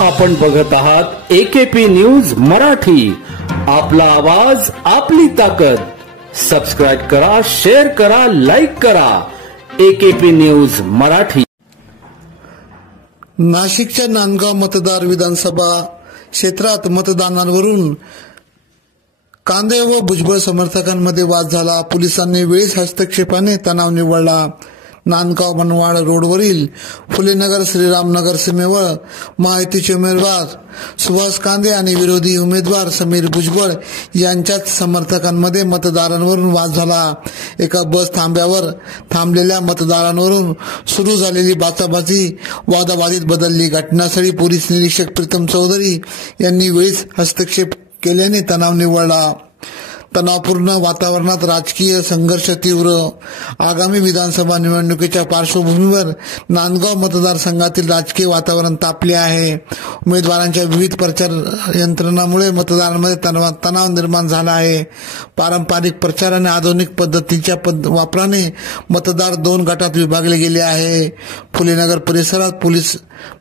आपण बघत आहात एकेपी न्यूज मराठी। आपला आवाज आपली ताकद। सबस्क्राइब करा, शेअर करा, लाईक करा। AKP news Marathi. नाशिकच्या नांदगाव मतदार विधानसभा क्षेत्रात मतदानावरून कांदे व भुजबळ समर्थकांमध्ये वाद झाला। पोलिसांनी वेळीच हस्तक्षेपाने तणाव निवळला। नांदगाव मनमाड रोडवरील फुलेनगर श्रीरामनगर सीमेवर महायुतीचे उमेदवार सुभाष कांदे आणि विरोधी उमेदवार समीर भुजबळ यांच्यात समर्थकांमध्ये मतदारांवरून वाद झाला। एका बस थांब्यावर थांबलेल्या मतदारांवरून सुरू झालेली बाचाबाची वादावादीत बदलली। घटनास्थळी पोलीस निरीक्षक प्रीतम चौधरी यांनी वेळीच हस्तक्षेप केल्याने तणाव निवळला। तणावपूर्ण वातावरणात राजकीय संघर्ष तीव्र। आगामी विधानसभा निवडणुकीच्या पार्श्वभूमीवर नांदगाव मतदारसंघातील राजकीय वातावरण तापले आहे। उमेदवारांच्या विविध प्रचार यंत्रणांमुळे मतदारांमध्ये तणाव निर्माण झाला आहे। पारंपरिक प्रचार आणि आधुनिक पद्धतीच्या वापराने मतदार दोन गटात विभागले गेले आहे। फुलेनगर परिसरात पोलीस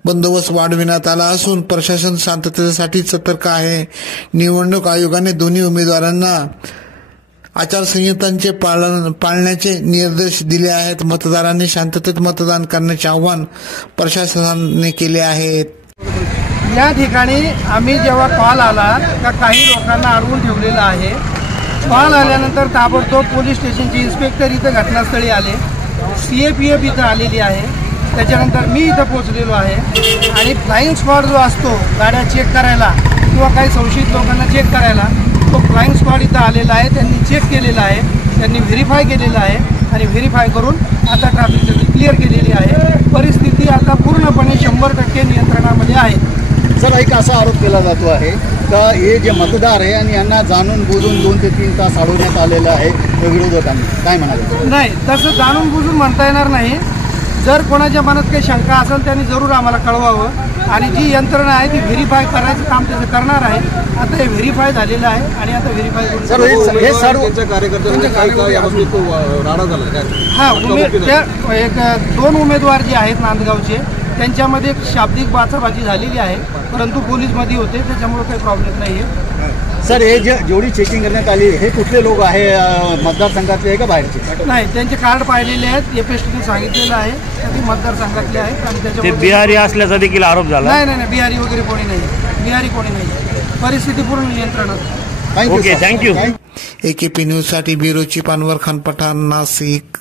बंदोबस्त वाढविण्यात आला असून प्रशासन शांततेसाठी सतर्क आहे। निवडणूक आयोगाने दोन्ही उमेदवारांना आचारसंहितांचे पाळण्याचे निर्देश दिले आहेत। मतदारांनी शांततेत मतदान करण्याचे आवाहन प्रशासनाने केले आहे। या ठिकाणी आम्ही जेव्हा कॉल आला का काही लोकांना अडवून ठेवलेलं आहे, कॉल आल्यानंतर ताबडतोब पोलीस स्टेशनचे इन्स्पेक्टर इथं घटनास्थळी आले, CAPF इथं आलेली आहे। त्याच्यानंतर मी इथं पोहोचलेलो आहे आणि फ्लाइंग स्क्वॉड जो असतो गाड्या चेक करायला किंवा काही संशयित लोकांना चेक करायला, तो फ्लाइंग स्क्वॉड इथं आलेला आहे। त्यांनी चेक केलेला आहे, त्यांनी व्हेरीफाय केलेलं आहे आणि व्हेरीफाय करून आता ट्रॅफिक सर्किट क्लिअर केलेली आहे। परिस्थिती आता पूर्णपणे 100% नियंत्रणामध्ये आहे। सर, एक असा आरोप केला जातो आहे का हे जे मतदार आहे आणि यांना जाणून बुजून 2 ते 3 तास अडवण्यात आलेलं आहे विरोधकांनी, काय म्हणाले? नाही, तसं जाणून बुजून म्हणता येणार नाही। जर कोणाच्या मनात काही शंका असेल त्यांनी जरूर आम्हाला कळवावं आणि जी यंत्रणा आहे ती व्हेरीफाय करायचं काम त्याचं करणार आहे। आता हे व्हेरीफाय झालेलं आहे आणि आता व्हेरीफाय करून हे सर्व कार्यकर्त्यांचे राडा झाला। हा, एक 2 उमेदवार जे आहेत नांदगावचे त्यांच्यामध्ये शाब्दिक बाचाबाची झालेली आहे, परंतु पोलीसमध्ये होते त्याच्यामुळे काही प्रॉब्लेम नाही आहे। सर, हे जेवढी चेकिंग करण्यात आली हे कुठले लोक आहे, मतदारसंघातले आहे का बाहेरचे? नाही, त्यांचे कार्ड पाहिलेले आहेत, FSTने सांगितलेलं आहे ते मतदारसंघातले आहेत आणि त्याच्यामध्ये बिहारी असल्याचा देखील आरोप झाला। नाही, बिहारी वगैरे कोणी नाही, बिहारी कोणी नाही। परिस्थिती पूर्ण नियंत्रणात। Okay, thank you. एकेपी न्यूज साठी ब्युरो चीफ अनवर खान पठाण, नाशिक।